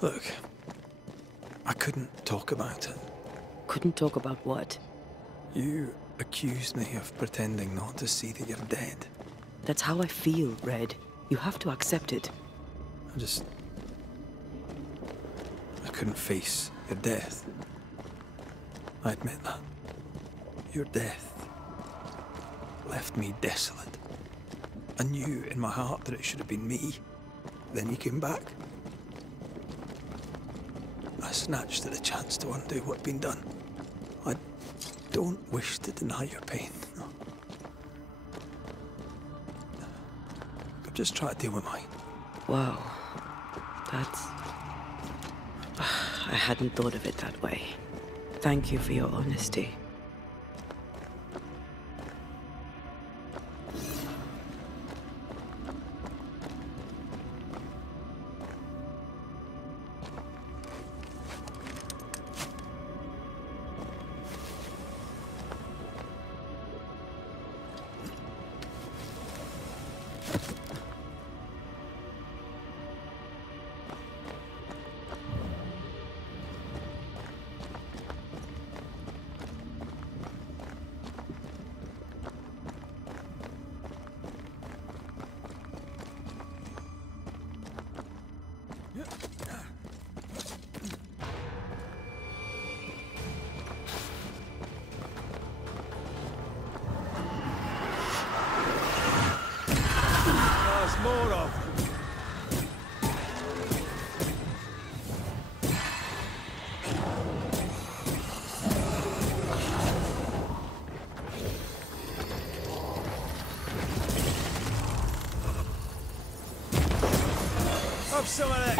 Look, I couldn't talk about it. Couldn't talk about what? You accused me of pretending not to see that you're dead. That's how I feel, Red. You have to accept it. I couldn't face your death. I admit that. Your death left me desolate. I knew in my heart that it should have been me. Then you came back. I snatched at the chance to undo what'd been done. I don't wish to deny your pain. No. I've just tried to deal with mine. Wow. That's... I hadn't thought of it that way. Thank you for your honesty. More of them. Have some of this.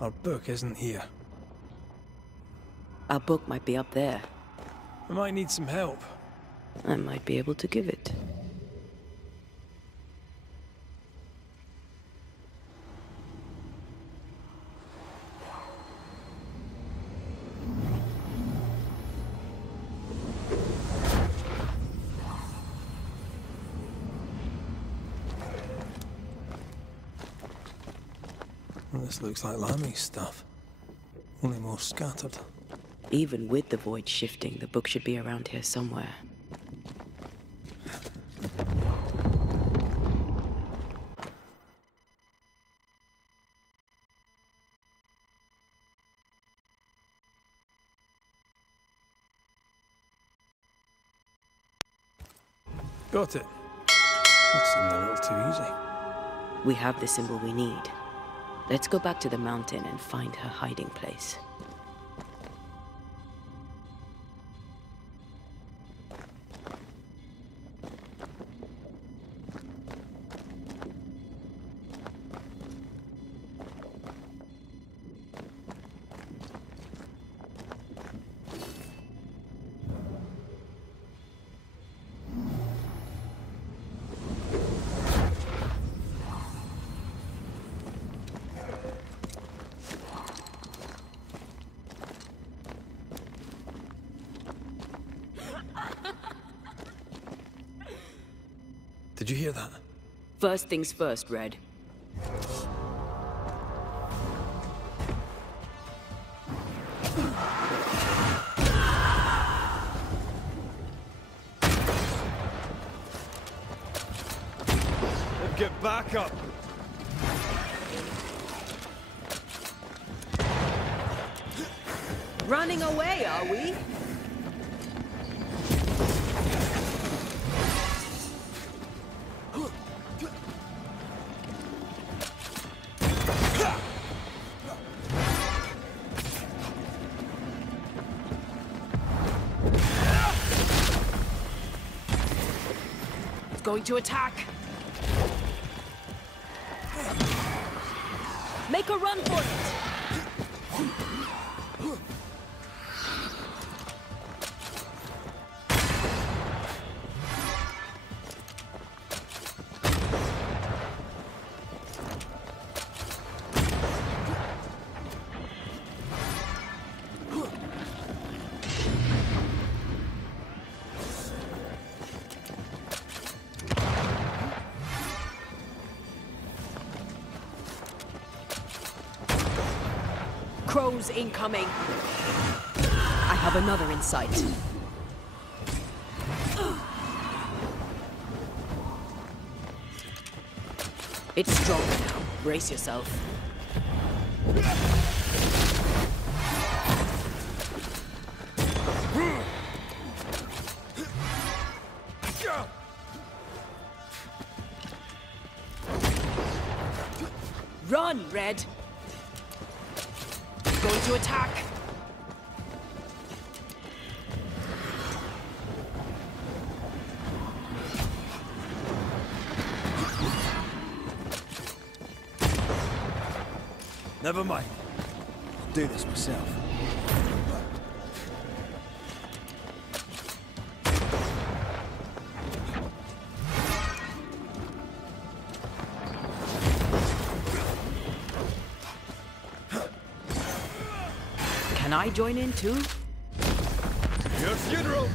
Our book isn't here. Our book might be up there. I might need some help. I might be able to give it. Well, this looks like Lami's stuff. Only more scattered. Even with the void shifting, the book should be around here somewhere. Got it. That seemed a little too easy. We have the symbol we need. Let's go back to the mountain and find her hiding place. you hear that? First things first, Red. Get back up! Running away, are we? It's going to attack. Make a run for it! Crows incoming. I have another in sight. It's stronger now. Brace yourself. Run, Red! Going to attack! Never mind. I'll do this myself. Can I join in too? Your funeral!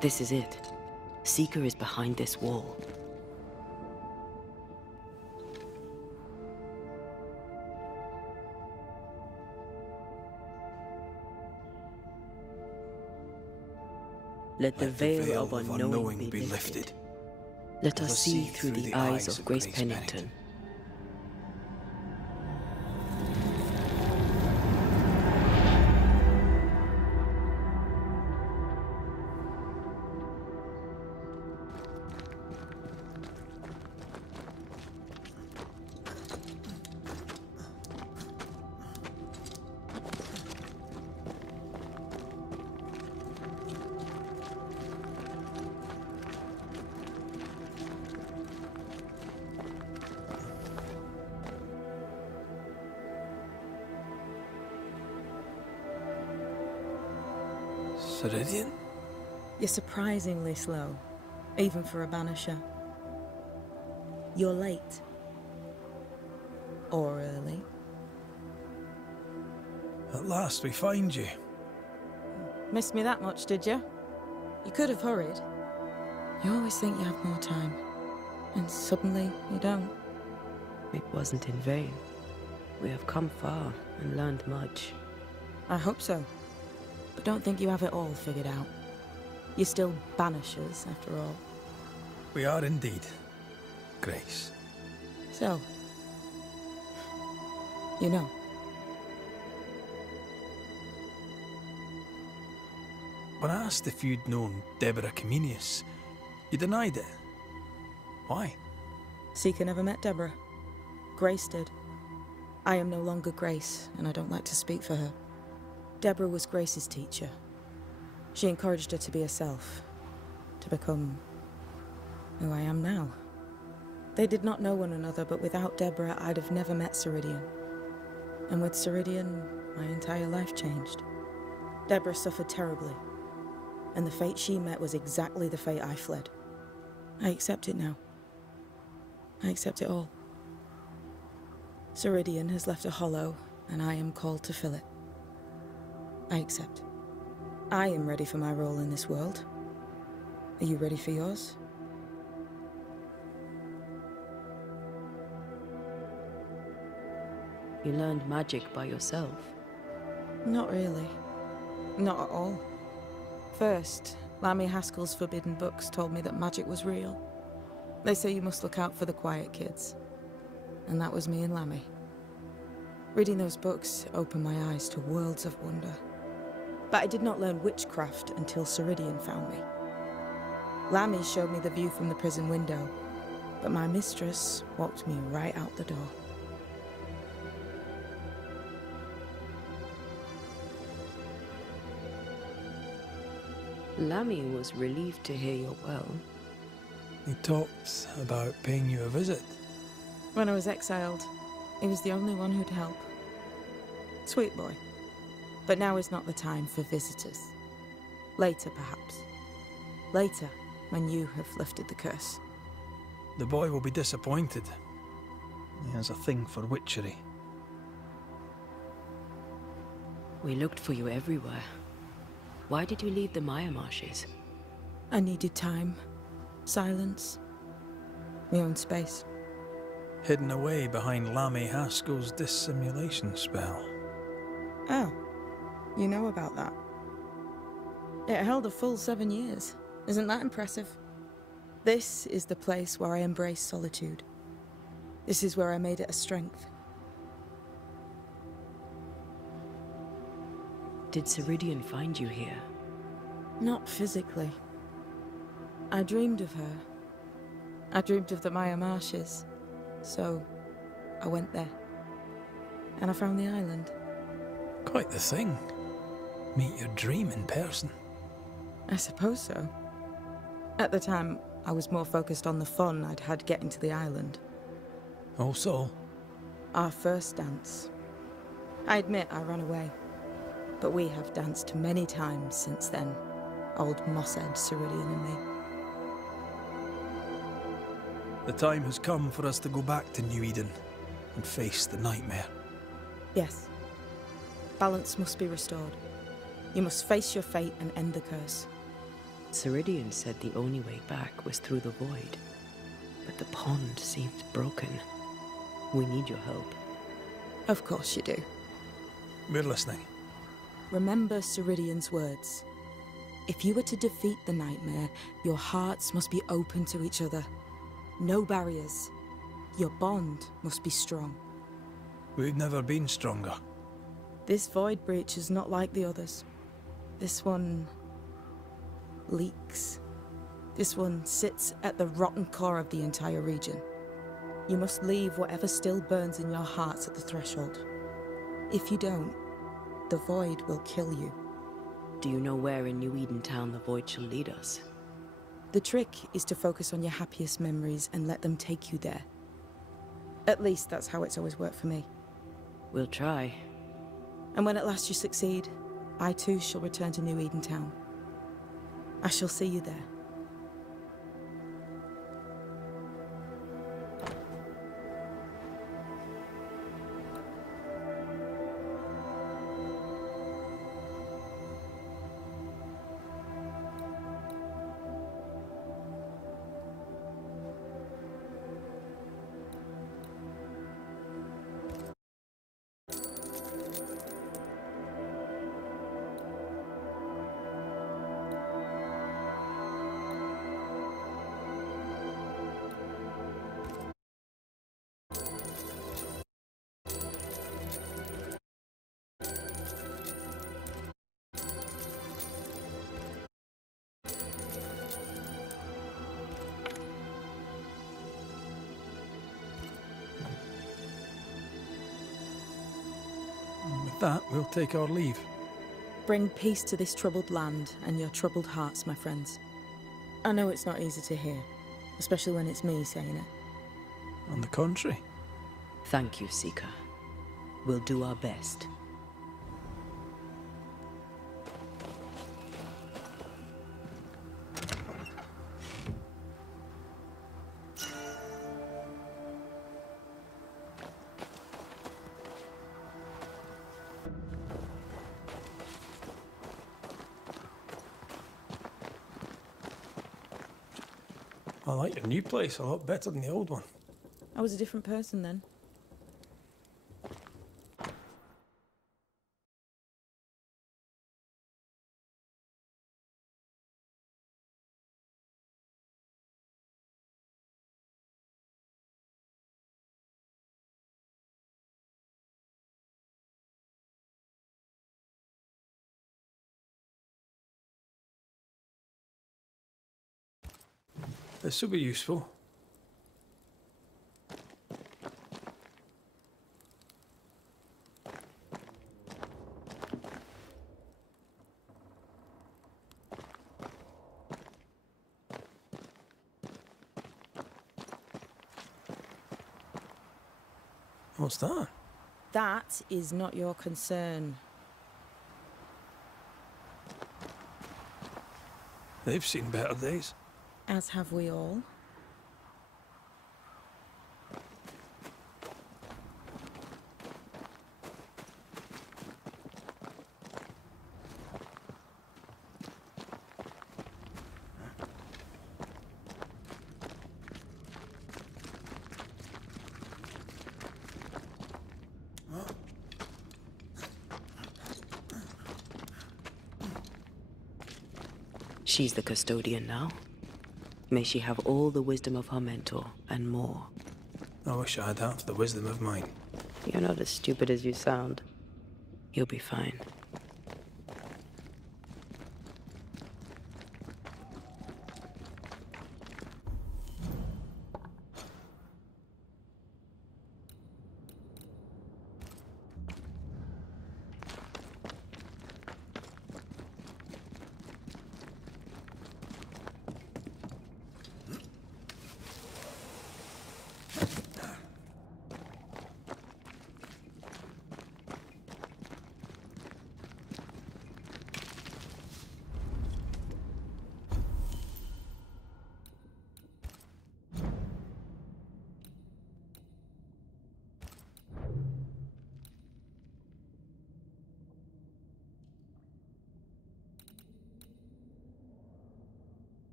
This is it. Seeker is behind this wall. Let the veil of unknowing be lifted. Let us see through the eyes of Grace Pennington. Ceridian? You're surprisingly slow, even for a Banisher. You're late. Or early. At last we find you. Missed me that much, did you? You could have hurried. You always think you have more time, and suddenly you don't. It wasn't in vain. We have come far and learned much. I hope so. But don't think you have it all figured out. You're still Banishers, after all. We are indeed, Grace. So, you know. When I asked if you'd known Deborah Comenius, you denied it. Why? Seeker never met Deborah. Grace did. I am no longer Grace, and I don't like to speak for her. Deborah was Grace's teacher. She encouraged her to be herself, to become who I am now. They did not know one another, but without Deborah, I'd have never met Ceridian. And with Ceridian, my entire life changed. Deborah suffered terribly, and the fate she met was exactly the fate I fled. I accept it now. I accept it all. Ceridian has left a hollow, and I am called to fill it. I accept. I am ready for my role in this world. Are you ready for yours? You learned magic by yourself. Not really. Not at all. First, Lammy Haskell's forbidden books told me that magic was real. They say you must look out for the quiet kids. And that was me and Lammy. Reading those books opened my eyes to worlds of wonder. But I did not learn witchcraft until Ceridian found me. Lammy showed me the view from the prison window, but my mistress walked me right out the door. Lammy was relieved to hear you're well. He talked about paying you a visit. When I was exiled, he was the only one who'd help. Sweet boy. But now is not the time for visitors. Later, perhaps. Later, when you have lifted the curse. The boy will be disappointed. He has a thing for witchery. We looked for you everywhere. Why did you leave the Maya Marshes? I needed time, silence, my own space. Hidden away behind Lammy Haskell's dissimulation spell. Oh, you know about that. It held a full 7 years. Isn't that impressive? This is the place where I embrace solitude. This is where I made it a strength. Did Ceridian find you here? Not physically. I dreamed of her. I dreamed of the Maya Marshes. So, I went there. And I found the island. Quite the thing. Meet your dream in person. I suppose so. At the time, I was more focused on the fun I'd had getting to the island. Also, Our first dance. I admit I ran away. But we have danced many times since then. Old Mosshead, Ceridian and me. the time has come for us to go back to New Eden and face the nightmare. Yes. Balance must be restored. You must face your fate and end the curse. Ceridian said the only way back was through the void. But the pond seems broken. We need your help. Of course you do. We're listening. Remember Ceridian's words. If you were to defeat the nightmare, your hearts must be open to each other. No barriers. Your bond must be strong. We've never been stronger. This void breach is not like the others. This one leaks. This one sits at the rotten core of the entire region. You must leave whatever still burns in your hearts at the threshold. If you don't, the void will kill you. Do you know where in New Eden Town the void shall lead us? The trick is to focus on your happiest memories and let them take you there. At least that's how it's always worked for me. We'll try. And when at last you succeed, I too shall return to New Eden Town. I shall see you there. With that, we'll take our leave. Bring peace to this troubled land and your troubled hearts, my friends. I know it's not easy to hear, especially when it's me saying it. On the contrary. Thank you, Seeker. We'll do our best. I like your new place a lot better than the old one. I was a different person then. This will be useful. What's that? That is not your concern. They've seen better days. As have we all. She's the custodian now. May she have all the wisdom of her mentor, and more. I wish I had half the wisdom of mine. You're not as stupid as you sound. You'll be fine.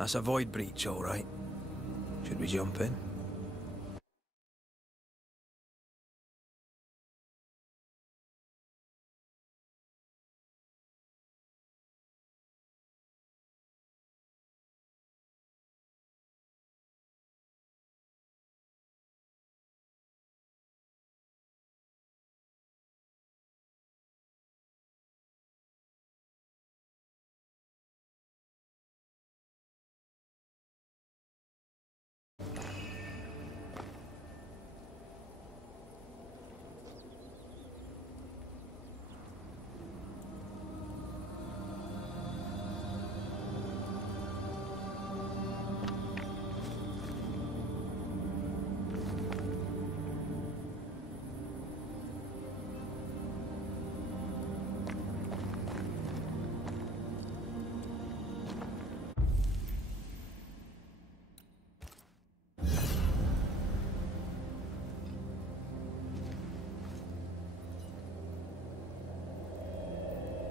That's a void breach, all right. Should we jump in?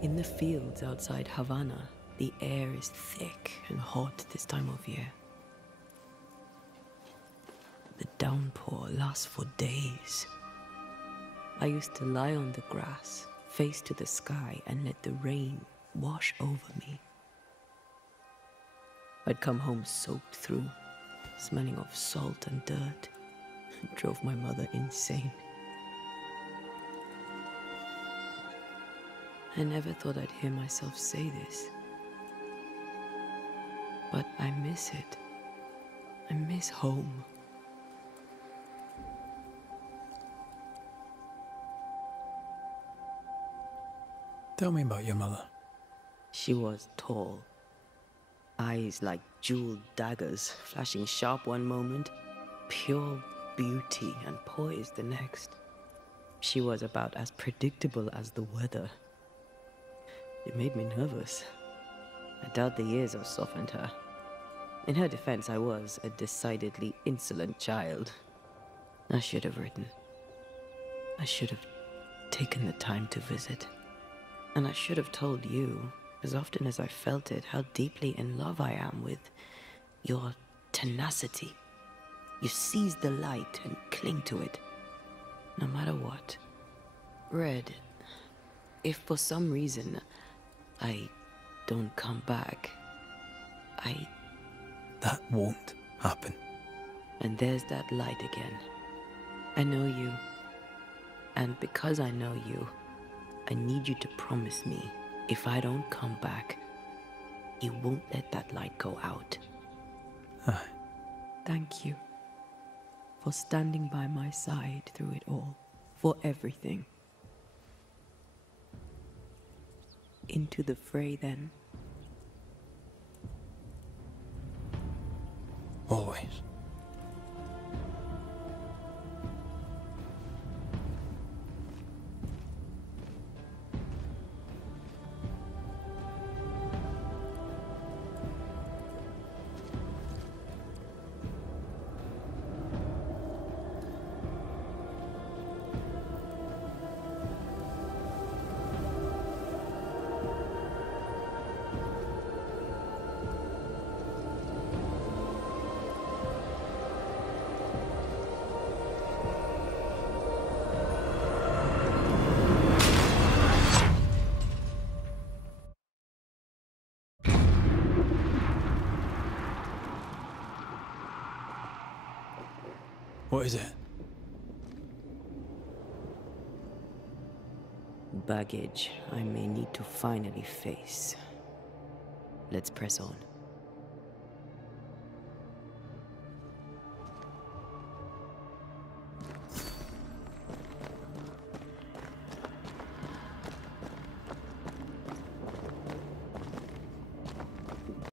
In the fields outside Havana, the air is thick and hot this time of year. The downpour lasts for days. I used to lie on the grass, face to the sky, and let the rain wash over me. I'd come home soaked through, smelling of salt and dirt. It drove my mother insane. I never thought I'd hear myself say this. But I miss it. I miss home. Tell me about your mother. She was tall. Eyes like jeweled daggers, flashing sharp one moment, pure beauty and poise the next. She was about as predictable as the weather. It made me nervous. I doubt the years have softened her. In her defense, I was a decidedly insolent child. I should have written. I should have taken the time to visit. And I should have told you, as often as I felt it, how deeply in love I am with your tenacity. You seize the light and cling to it, no matter what. Red, if for some reason I don't come back, That won't happen. And there's that light again. I know you. And because I know you, I need you to promise me, if I don't come back, you won't let that light go out. Aye. Thank you for standing by my side through it all, for everything. Into the fray, then. Always. What is it? Baggage I may need to finally face. Let's press on.